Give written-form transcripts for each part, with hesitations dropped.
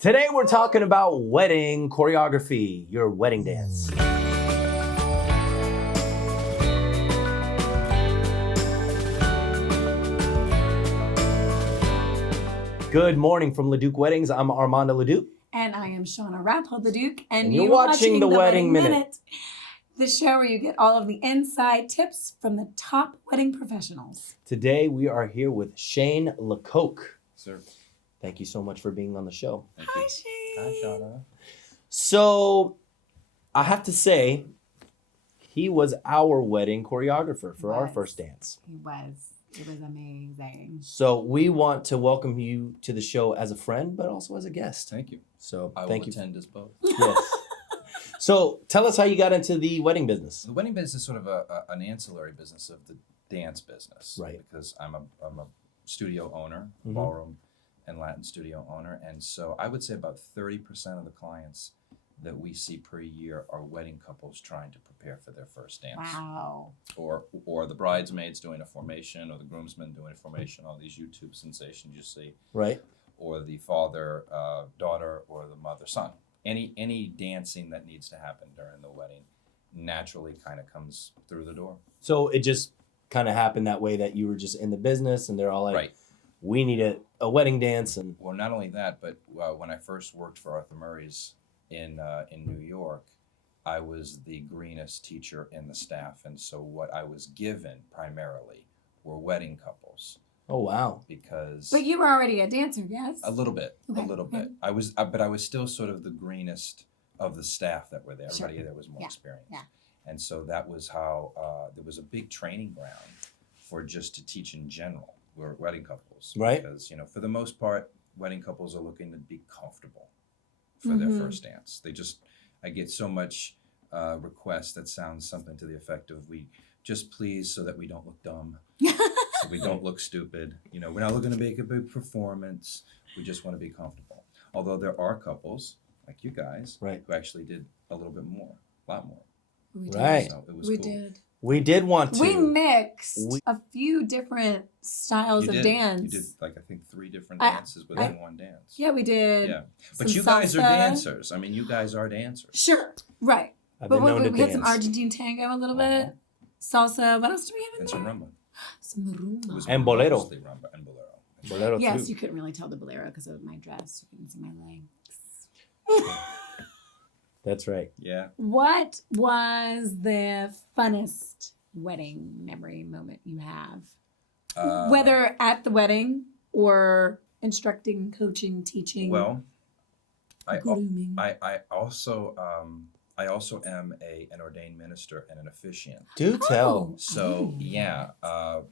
Today we're talking about wedding choreography, your wedding dance. Good morning from Leduc Weddings. I'm Armando Leduc. And I am Shauna Rappold, Leduc. And you're watching the Wedding Minute. The show where you get all of the inside tips from the top wedding professionals. Today we are here with Shane LeCocq. Sir. Thank you so much for being on the show. Hi, Shane. Hi, Shauna. So, I have to say, he was our wedding choreographer for our first dance. He was. It was amazing. So, we want to welcome you to the show as a friend, but also as a guest. Thank you. So, I thank will you. attend as both. Yes. So, tell us how you got into the wedding business. The wedding business is sort of an ancillary business of the dance business. Right. Because I'm a studio owner, Mhm. ballroom and Latin studio owner. And so I would say about 30% of the clients that we see per year are wedding couples trying to prepare for their first dance. Wow. Or the bridesmaids doing a formation, or the groomsmen doing a formation, all these YouTube sensations you see. Right. Or the father, daughter, or the mother, son. Any dancing that needs to happen during the wedding naturally kind of comes through the door. So, it just kind of happened that way that you were just in the business and they're all like, Right. we need a wedding dance. And Well, not only that, but when I first worked for Arthur Murray's in New York, I was the greenest teacher in the staff, and so what I was given primarily were wedding couples. oh, wow. Because But you were already a dancer, yes? a little bit. Okay. I was, but I was still sort of the greenest of the staff that were there. Sure. Everybody there was more Yeah. experienced. Yeah. And so that was how there was a big training ground for just to teach in general. We're wedding couples, Right. Because for the most part, wedding couples are looking to be comfortable for their first dance. I get so much requests that sounds something to the effect of, we just please so that we don't look dumb. So we don't look stupid. We're not looking to make a big performance. We just want to be comfortable. Although there are couples like you guys, Right. who actually did a little bit more, a lot more. We did. Right. So it was We cool. did. We did want to. We mixed We- a few different styles You of did. dance. You did I think 3 different I- dances within one dance. Yeah, we did. Yeah. But some you guys are salsa. dancers. I mean, you guys are dancers. Sure. Right. I've But been known to we had some dance. Argentine tango a little bit. Salsa. What else do we have in And there? some rumba. Some It rumba. was And bolero. mostly rumba and bolero. Bolero Yes, too. you couldn't really tell the bolero because of my dress. You couldn't see my legs. That's right. Yeah. What was the funnest wedding memory moment you have? Whether at the wedding or instructing, coaching, teaching, Well, grooming. I also am an ordained minister and an officiant. Do tell. So yeah,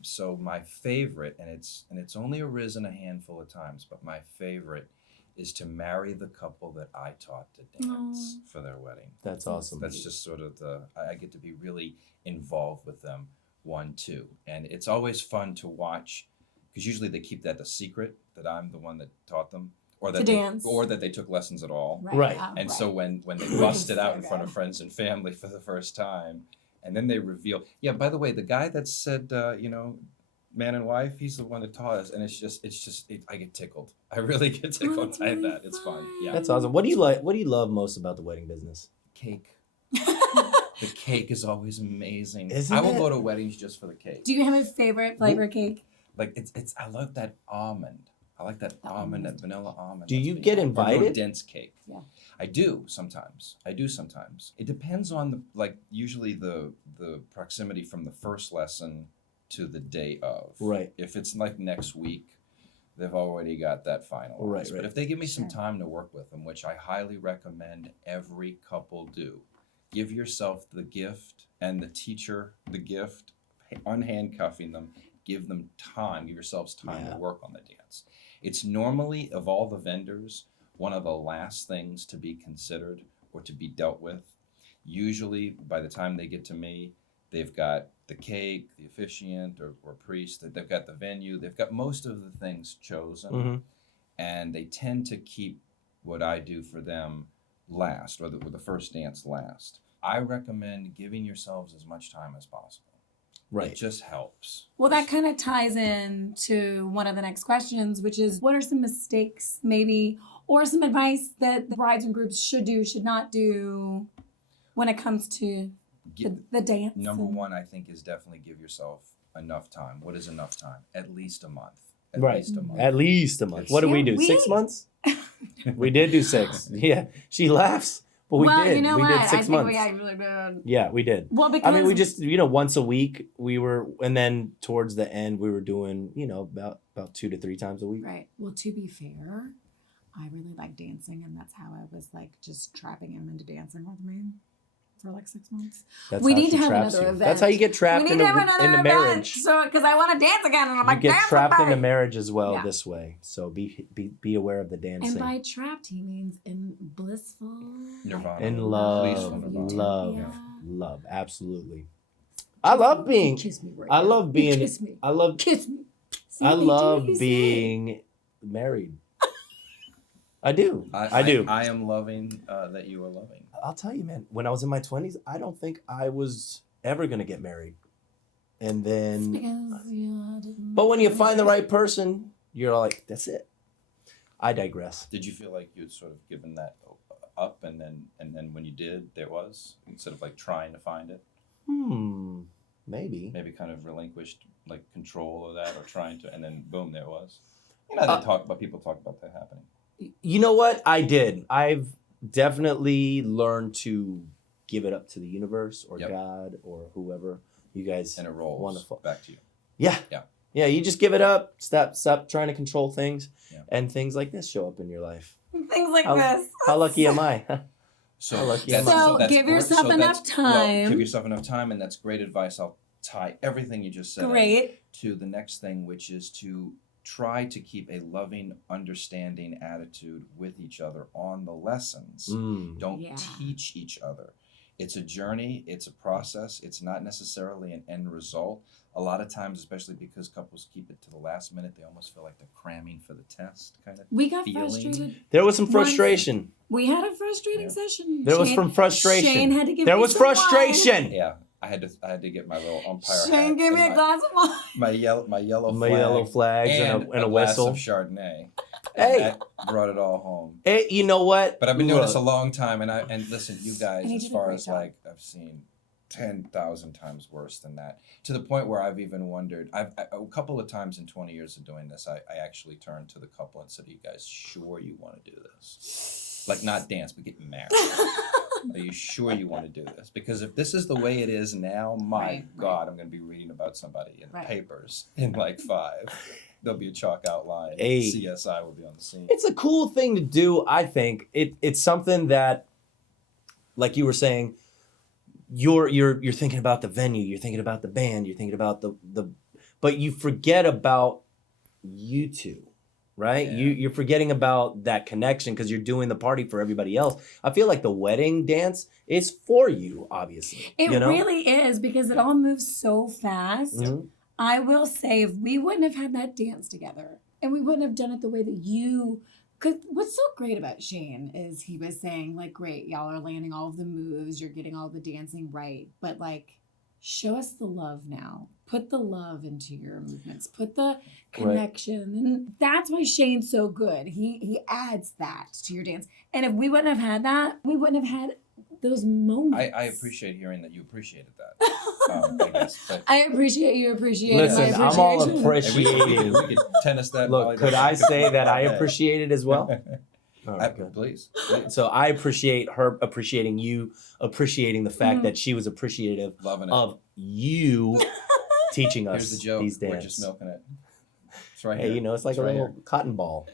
so my favorite, and it's only arisen a handful of times, but my favorite is to marry the couple that I taught to dance for their wedding. That's awesome. That's just sort of I get to be really involved with them, 1-2, and it's always fun to watch, because usually they keep that a secret that I'm the one that taught them, or that To dance. or that they took lessons at all. Right. And right. so when they bust it out in So front of good. friends and family for the first time, and then they reveal, yeah, by the way, the guy that said, man and wife, he's the one that taught us, and I get tickled. I really get tickled that's by really that. It's fun. Yeah. That's awesome. What do you like? What do you love most about the wedding business? Cake. The cake is always amazing. Isn't I will it? go to weddings just for the cake. Do you have a favorite flavor cake? Like it's I love that almond. I like that The almond, almond. that vanilla almond. Do That's you me. get Or more invited? dense cake. Yeah. I do sometimes. It depends on usually the proximity from the first lesson to the day of. Right. If it's like next week, they've already got that finalized. Right. But if they give me some Sure. time to work with them, which I highly recommend every couple do, give yourself the gift and the teacher the gift, unhandcuffing them, give them time, give yourselves time Yeah. to work on the dance. It's normally, of all the vendors, one of the last things to be considered or to be dealt with. Usually, by the time they get to me, they've got the cake, the officiant or priest, they've got the venue, they've got most of the things chosen, Mm-hmm. and they tend to keep what I do for them last, or the first dance last. I recommend giving yourselves as much time as possible. Right. It just helps. Well, that kind of ties in to one of the next questions, which is what are some mistakes maybe or some advice that the brides and groups should do, should not do when it comes to the dance. Number one, I think, is definitely give yourself enough time. What is enough time? At least a month. At Right. least a month. At least a month. What did we do? 6 months? We did do 6. Yeah. She laughs, but we did. You know we what? did 6 I think months. we actually did. Yeah, we did. Well, because I mean, we just, once a week and then towards the end we were doing, about 2 to 3 times a week. Right. Well, to be fair, I really like dancing, and that's how I was like just trapping him into dancing with me for like 6 months. That's We how need she to have traps another you. event. That's how you get trapped We need to have another in a event, marriage. so because I want to dance again, and I'm You like, get dance trapped with in a me. marriage as well Yeah. this way. So be aware of the dancing. And by trapped, he means in blissful Nirvana. In Pleaseful love, nirvana. love, absolutely. I love being. Kiss me right I now. love being. Kiss me. I love. Kiss me. See I what they love do? He said. being married. I do. I I do. I am loving that you are loving. I'll tell you, man. When I was in my 20s, I don't think I was ever gonna get married. And then, Because you didn't but when you find the right person, you're like, that's it. I digress. Did you feel like you'd sort of given that up, and then when you did, there was, instead of like trying to find it, Maybe. maybe kind of relinquished like control of that, or trying to, and then boom, there was. People talk about that happening. You know what? I did. I've definitely learned to give it up to the universe or Yep. God or whoever you guys And it rolls wonderful. back to you. Yeah. Yeah. Yeah, you just give it up. Stop trying to control things, Yeah. and things like this show up in your life. Things like How- this. How lucky am I? How lucky am I? So give yourself enough time. Give yourself enough time, and that's great advice. I'll tie everything you just said in Great. to the next thing, which is to try to keep a loving, understanding attitude with each other on the lessons. Don't Yeah. teach each other. It's a journey. It's a process. It's not necessarily an end result. A lot of times, especially because couples keep it to the last minute, they almost feel like they're cramming for the test kind of We got feeling. frustrated. There was some Once- frustration. We had a frustrating Yeah. session. There was from frustration. Shane had to give There me was some wine. frustration. Yeah, I had to get my little umpire Shane hat gave me and a glass of wine. my yellow My flag yellow flags and a glass whistle. of Chardonnay. Hey. And that brought it all home. Hey, you know what? But I've been doing this a Look, long time, and listen, you guys, And you as did a far great as job. like I've seen 10,000 times worse than that, to the point where I've even wondered. A couple of times in 20 years of doing this, I actually turned to the couple and said, "Are you guys sure you want to do this? Like not dance, but get married? Are you sure you want to do this? Because if this is the way it is now, my Right, God, I'm going to be reading about somebody in the Right. papers in like 5. There'll be a chalk outline. Hey. CSI will be on the scene. it's a cool thing to do. I think it's something that, like you were saying, you're thinking about the venue, you're thinking about the band, you're thinking about the but you forget about you two, right? Yeah. You're forgetting about that connection because you're doing the party for everybody else. I feel like the wedding dance is for you, obviously. It you know? really is because it all moves so fast. Mhm. I will say, if we wouldn't have had that dance together and we wouldn't have done it the way that you, because what's so great about Shane is he was saying, like, great, y'all are landing all of the moves, you're getting all the dancing right, but like, show us the love now. Put the love into your movements. Put the connection. And that's why Shane's so good. He adds that to your dance. And if we wouldn't have had that, we wouldn't have had those moments. I appreciate hearing that you appreciated that. I guess. But I appreciate you appreciate Listen, my I'm all appreciation. appreciating. we could tennis that. Look, volleyball could I back say that I all day. appreciate it as well? All right, good. Please. So I appreciate her appreciating you, appreciating the fact Mhm. that she was appreciative Loving it. of you teaching us Here's the joke. these We're dance. just milking it. It's right Hey, here. you know, it's like It's a right little here. cotton ball.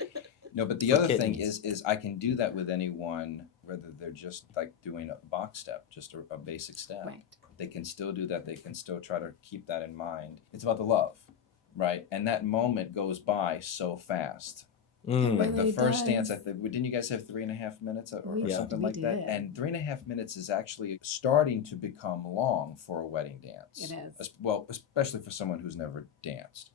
No, but the for other thing kittens. is I can do that with anyone, whether they're just like doing a box step, just a basic step. Right. They can still do that. They can still try to keep that in mind. It's about the love, right? And that moment goes by so fast. Mm. Like really the first does. dance, didn't you guys have 3.5 minutes or We did. something We like that? did. And 3.5 minutes is actually starting to become long for a wedding dance. It is. Well, especially for someone who's never danced.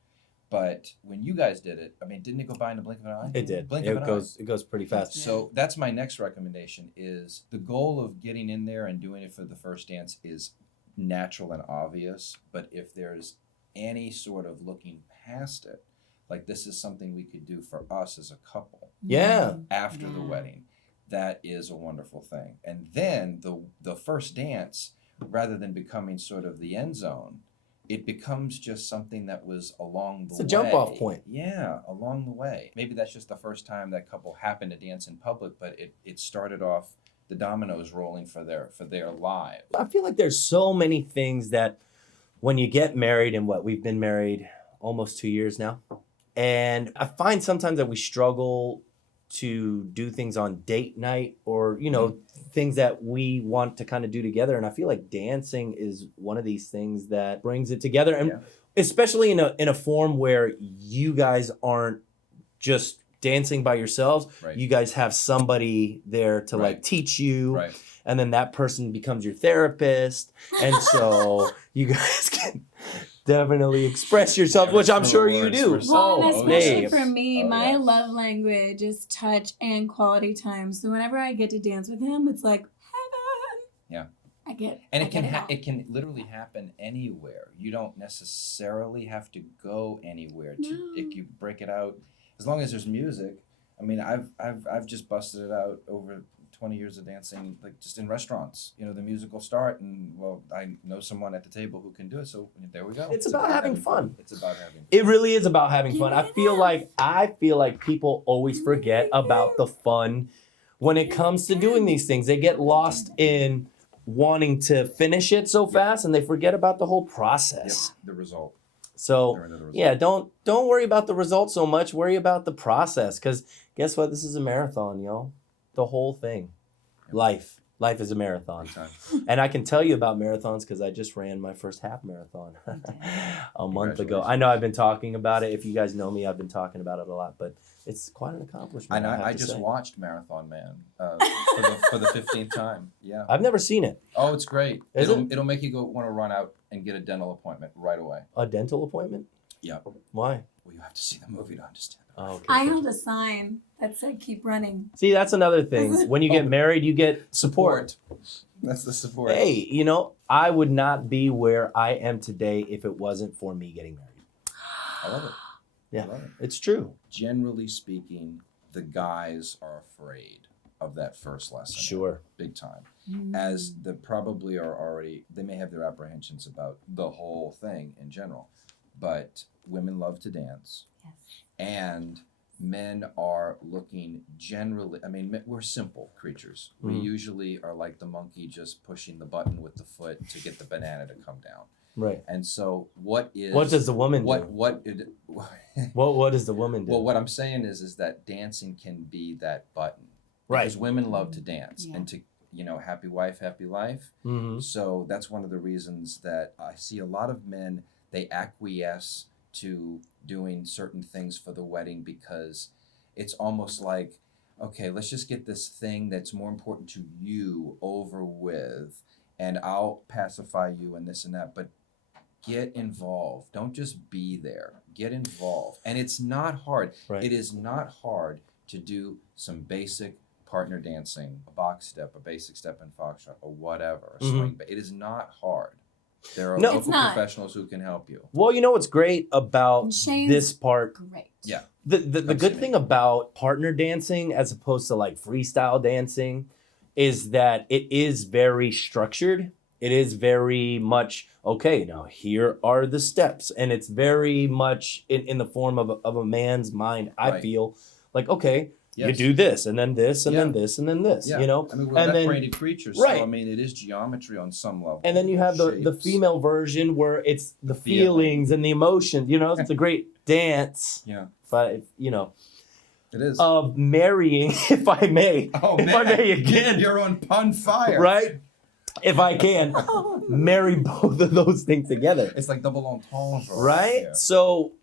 But when you guys did it, I mean, didn't it go by in a blink of an eye? It did. Blink of an eye. It goes pretty fast. So that's my next recommendation is the goal of getting in there and doing it for the first dance is natural and obvious. But if there's any sort of looking past it, like this is something we could do for us as a couple, Yeah. after the Yeah. wedding. That is a wonderful thing. And then the first dance, rather than becoming sort of the end zone, it becomes just something that was along the way. It's a jump-off point. Yeah, along the way. Maybe that's just the first time that couple happened to dance in public, but it started off the dominoes rolling for their lives. I feel like there's so many things that when you get married, and we've been married almost 2 years now, and I find sometimes that we struggle to do things on date night or, things that we want to kind of do together. And I feel like dancing is one of these things that brings it together. And especially in a form where you guys aren't just dancing by yourselves. Right. You guys have somebody there to like teach you. Right. And then that person becomes your therapist. And so you guys can definitely express yourself, which I'm sure you do. Well, and especially babe. for me, my love language is touch and quality time. So whenever I get to dance with him, it's like heaven. Yeah. And it can literally happen anywhere. You don't necessarily have to go anywhere if you break it out. As long as there's music. I mean, I've just busted it out over 20 years of dancing, like just in restaurants. The music will start, and I know someone at the table who can do it. So there we go. It's about having fun. It's about having fun. It really is about having fun. I feel like people always forget about the fun when it comes to doing these things. They get lost in wanting to finish it so fast, and they forget about the whole process. The result. So yeah, don't worry about the result so much. Worry about the process, because guess what? This is a marathon, y'all. The whole thing. Life is a marathon. And I can tell you about marathons because I just ran my first half marathon a month ago. I know I've been talking about it. If you guys know me, I've been talking about it a lot, but it's quite an accomplishment. I just watched Marathon Man for the 15th time. Yeah. I've never seen it. Oh, it's great. It'll make you want to run out and get a dental appointment right away. A dental appointment? Yeah. Why? Well, you have to see the movie to understand. Oh, okay. I held a sign that said keep running. See, that's another thing. When you get married, you get support. That's the support. Hey, I would not be where I am today if it wasn't for me getting married. I love it. Yeah, I love it. It's true. Generally speaking, the guys are afraid of that first lesson. Sure. Big time. As they probably are already, they may have their apprehensions about the whole thing in general. But women love to dance. Yes. And men are looking generally, we're simple creatures. We usually are like the monkey just pushing the button with the foot to get the banana to come down. Right. And so what does the woman do? What does the woman do? Well, what I'm saying is that dancing can be that button. Right. Because women love to dance and to, happy wife, happy life. Mm-hmm. So that's one of the reasons that I see a lot of men, they acquiesce to doing certain things for the wedding because it's almost like, okay, let's just get this thing that's more important to you over with, and I'll pacify you and this and that, but get involved. Don't just be there. Get involved. And it's not hard. Right. It is not hard to do some basic partner dancing, a box step, a basic step in foxtrot, or whatever, a swing. But it is not hard. There are local professionals who can help you. Well, what's great about this part? Great. Yeah. The good thing about partner dancing as opposed to like freestyle dancing is that it is very structured. It is very much, okay, now here are the steps. And it's very much in the form of a man's mind, I feel like, okay, you do this, and then this, and then this, and then this, we're that-brained creatures, so it is geometry on some level. And then you have the female version where it's the feelings and the emotions, it's a great dance. Yeah. But, it is. Of marrying, if I may. Oh, if I may again. You're on pun fire. Right? If I can, marry both of those things together. It's like double entendre. Right? Yeah. So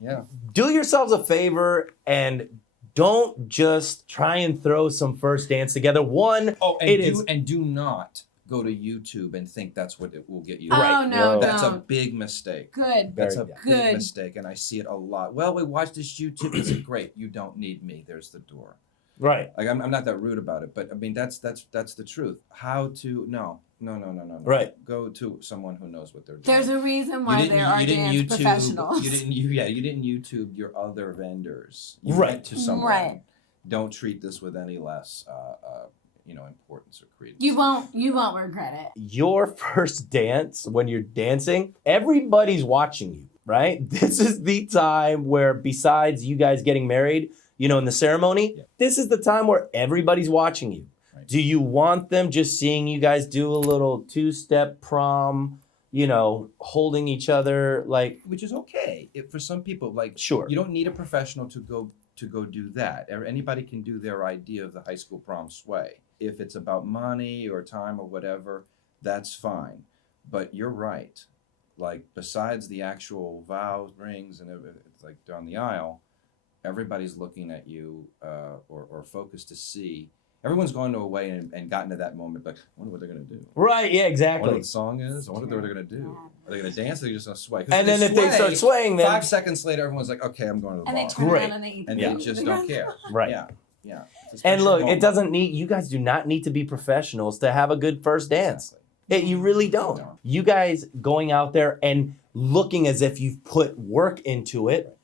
do yourselves a favor and don't just try and throw some first dance together. And do not go to YouTube and think that's what it will get you. Oh, no, that's a big mistake. Good. That's a big mistake, and I see it a lot. Well, we watched this YouTube. It's great. You don't need me. There's the door. Right. Like I'm not that rude about it, but that's the truth. How to no. Right. Go to someone who knows what they're doing. There's a reason why there are dance professionals. You didn't YouTube your other vendors. You right. went to someone. Right. don't treat this with any less, importance or credence. You won't regret it. Your first dance, when you're dancing, everybody's watching you, right? This is the time where, besides you guys getting married, in the ceremony, this is the time where everybody's watching you. Right. Do you want them just seeing you guys do a little two-step prom, holding each other, like? Which is okay. For some people, Sure. you don't need a professional to go do that. Anybody can do their idea of the high school prom sway. If it's about money or time or whatever, that's fine. But you're right. Like, besides the actual vows, rings, and everything, like down the aisle, everybody's looking at you or focused to see. Everyone's gone away and gotten to that moment, like, I wonder what they're going to do. Right, yeah, I wonder exactly. what the song is. I wonder what they're going to do. Are they going to dance or are they just going to sway? 'Cause And then if they sway, start swaying, then 5 seconds later, everyone's like, okay, I'm going to the And bar. they turn Great. around and they eat And the they food. just don't care. right. Yeah. Yeah. It's a And special look, it moment. doesn't need, you guys do not need to be professionals to have a good first dance. You really don't. No. You guys going out there and looking as if you've put work into it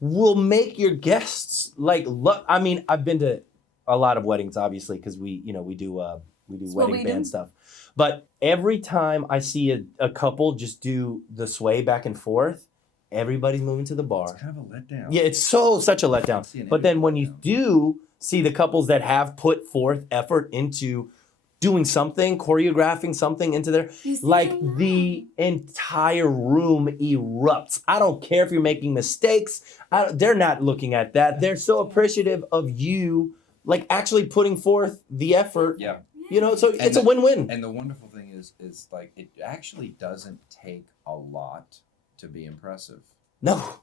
will make your guests look. I mean, I've been to a lot of weddings, obviously, because we do That's what wedding we band do. stuff. But every time I see a couple just do the sway back and forth, everybody's moving to the bar. It's kind of a letdown. Yeah, it's such a letdown. See an But then image when you letdown. do see the couples that have put forth effort into doing something, choreographing something into their, You see, like I know. the entire room erupts. I don't care if you're making mistakes. They're not looking at that. They're so appreciative of you, like actually putting forth the effort. Yeah. So it's a win-win. And the wonderful thing is like it actually doesn't take a lot to be impressive, No.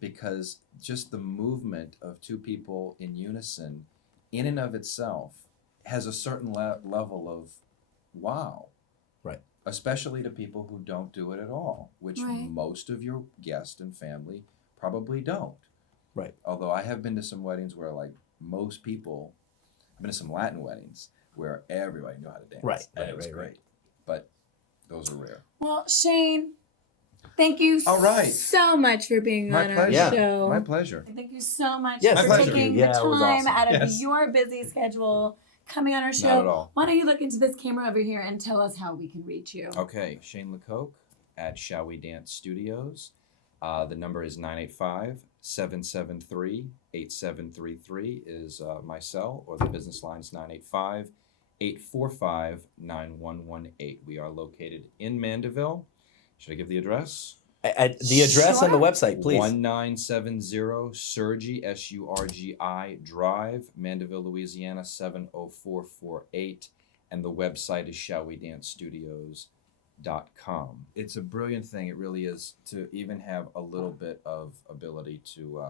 because just the movement of two people in unison in and of itself has a certain level of wow. Right. Especially to people who don't do it at all, which Right. most of your guests and family probably don't. Right. Although I have been to some weddings where most people, I've been to some Latin weddings where everybody knew how to dance. Right, And right, it was right, great. right. But those are rare. Well, Shane, thank you All right. so much for being My on our pleasure. Yeah. show. My pleasure. Thank you so much Yes, for thank you. taking Yeah, the it was time awesome. out of Yes. your busy schedule, coming on our show. Not at all. Why don't you look into this camera over here and tell us how we can reach you? Okay, Shane LeCocq at Shall We Dance Studios. The number is 985-773-8733 is my cell, or the business line is 985-845-9118. We are located in Mandeville. Should I give the address? At the address and the Sure. website, please. 1970 Surgi, Surgi Drive, Mandeville, Louisiana 70448. And the website is shallwedancestudios.com. It's a brilliant thing. It really is, to even have a little bit of ability to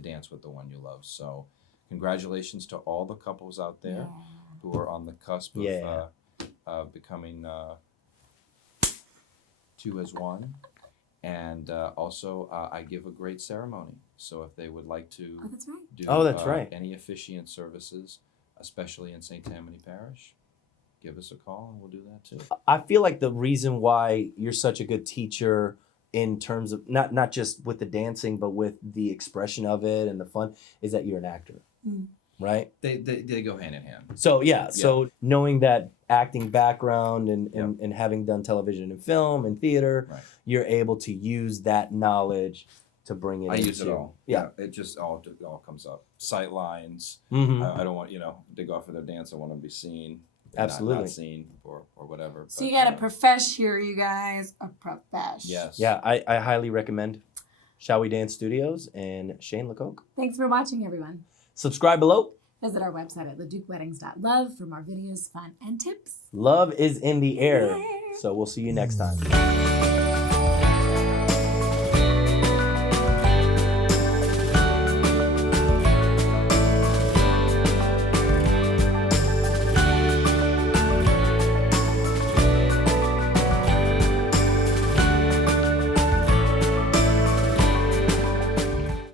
dance with the one you love. So congratulations to all the couples out there who are on the cusp of becoming two as one. And also, I give a great ceremony. So if they would like to Oh, that's right. do Oh, that's right. any officiant services, especially in St. Tammany Parish, give us a call and we'll do that too. I feel like the reason why you're such a good teacher in terms of not just with the dancing, but with the expression of it and the fun, is that you're an actor, right? They go hand in hand. So so knowing that acting background and having done television and film and theater, Right. you're able to use that knowledge to bring it I into, use it all. Yeah. It just all comes up. Sight lines. Mhm. I don't want, they go out for their dance. I want to be seen. Absolutely. Not seen or whatever. So But, you got a profesh here, you guys. A profesh. Yes. Yeah, I highly recommend Shall We Dance Studios and Shane LeCocq. Thanks for watching, everyone. Subscribe below. Visit our website at leducweddings.love for more videos, fun, and tips. Love is in the air. Yeah. So we'll see you next time.